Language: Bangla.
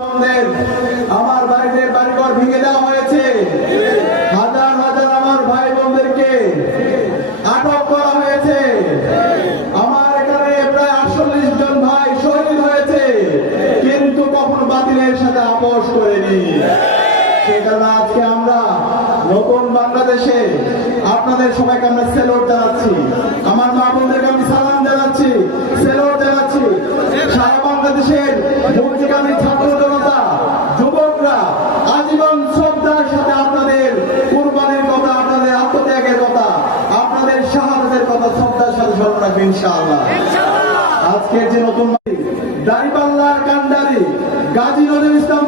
আমার ভাইদের বাড়িঘর ভেঙে দেওয়া হয়েছে, হাজার হাজার আমার ভাই বোনদেরকে আটক করা হয়েছে। আমার এখানে প্রায় 48 জন ভাই শহীদ হয়েছে, কিন্তু কখনো বাতিলের সাথে আপোষ করেনি। সেই কারণে আজকে আমরা নতুন বাংলাদেশে আপনাদের সবাইকে আমরা সেলুট জানাচ্ছি, আমার মা বোনদেরকে আমি সালাম জানাচ্ছি, সেলুট জানাচ্ছি। সারা বাংলাদেশের মুক্তিকামী ছাত্র জনতা, যুবকরা আজীবন শ্রদ্ধার সাথে আপনাদের কুরবানির কথা, আপনাদের আত্মত্যাগের কথা, আপনাদের শাহাদাতের কথা শ্রদ্ধার সাথে স্মরণ রাখবেন ইনশাআল্লাহ। আজকের যে নতুন দাঁড়িপাল্লার কান্ডারি গাজী নজরুল ইসলাম